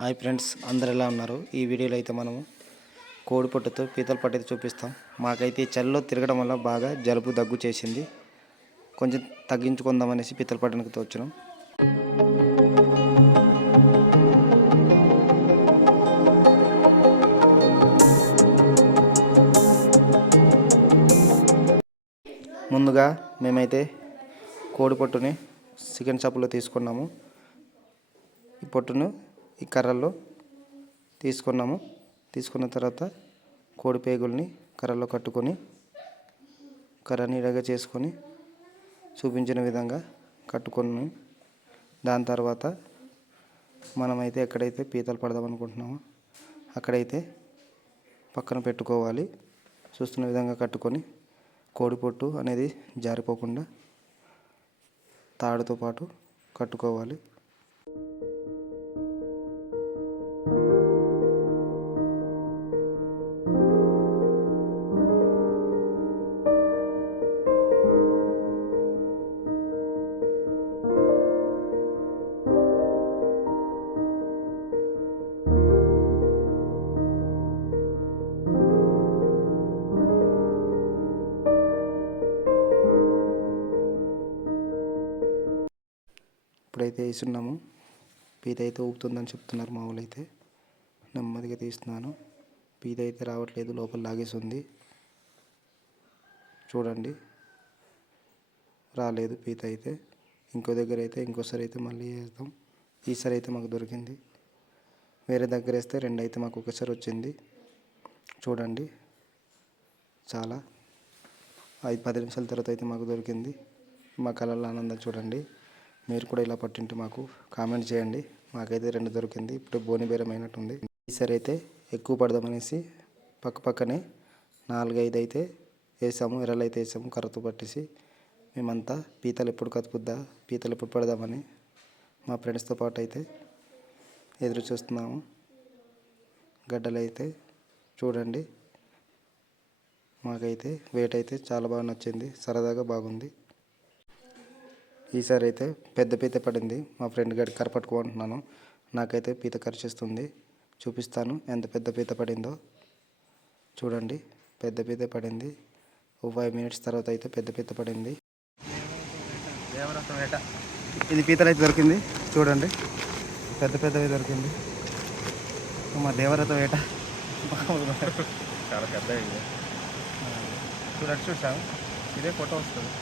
Hi friends, అందరు ఎలా ఉన్నారు? ఈ వీడియోలో అయితే మనము కోడి పొట్టుతో పీతల పట్టు అయితే చూపిస్తాం. మాకైతే ఈ చలిలో తిరగడం వల్ల బాగా జలుబు దగ్గు చేసింది. కొంచెం తగ్గించుకుందామనేసి పీతల పట్టణకి వచ్చినాం. ముందుగా మేమైతే కోడి పొట్టుని చికెన్ షాపులో తీసుకున్నాము. ఈ పొట్టును ఈ కర్రల్లో తీసుకున్నాము. తీసుకున్న తర్వాత కోడి పేగుల్ని కర్రలో కట్టుకొని కర్రని ఇడగా చేసుకొని చూపించిన విధంగా కట్టుకొని దాని తర్వాత మనమైతే ఎక్కడైతే పీతలు పడదాం అనుకుంటున్నామో అక్కడైతే పక్కన పెట్టుకోవాలి. చూస్తున్న విధంగా కట్టుకొని కోడిపొట్టు అనేది జారిపోకుండా తాడుతో పాటు కట్టుకోవాలి. ఇప్పుడైతే వేస్తున్నాము. పీత అయితే ఊపుతుందని చెప్తున్నారు మా వాళ్ళు. అయితే నెమ్మదిగా తీస్తున్నాను. పీత అయితే రావట్లేదు, లోపల లాగేసింది. చూడండి, రాలేదు పీత అయితే. ఇంకో దగ్గర అయితే ఇంకోసారి అయితే మళ్ళీ వేస్తాం. ఈసారి అయితే మాకు దొరికింది. వేరే దగ్గర వేస్తే రెండు అయితే మాకు ఒకసారి వచ్చింది. చూడండి, చాలా 5-10 నిమిషాల తర్వాత అయితే మాకు దొరికింది. మా కళల ఆనందం చూడండి. మీరు కూడా ఇలా పట్టింటే మాకు కామెంట్ చేయండి. మాకైతే 2 దొరికింది. ఇప్పుడు బోని బేరం అయినట్టుంది. ఈసారి అయితే ఎక్కువ పడదామనేసి పక్కనే 4-5 అయితే వేసాము. ఎర్రలు అయితే వేసాము కర్రతో పట్టేసి. మేమంతా పీతలు ఎప్పుడు పీతలు ఎప్పుడు పడదామని మా ఫ్రెండ్స్తో పాటు అయితే ఎదురు చూస్తున్నాము. గడ్డలు అయితే చూడండి, మాకైతే వేట అయితే చాలా బాగా నచ్చింది. సరదాగా బాగుంది. ఈసారి అయితే పెద్ద పీత పడింది. మా ఫ్రెండ్ గారికి కర్ర పట్టుకుంటున్నాను. నాకైతే పీత ఖర్చిస్తుంది. చూపిస్తాను ఎంత పెద్ద పీత పడిందో. చూడండి, పెద్ద పీత పడింది. 5 మినిట్స్ తర్వాత అయితే పెద్ద పీత పడింది. ఇది పీతలు అయితే దొరికింది. చూడండి, పెద్దవి దొరికింది. మా దేవరత వేట చాలా పెద్ద చూడండి. చూసాము, ఇదే ఫోటో వస్తుంది.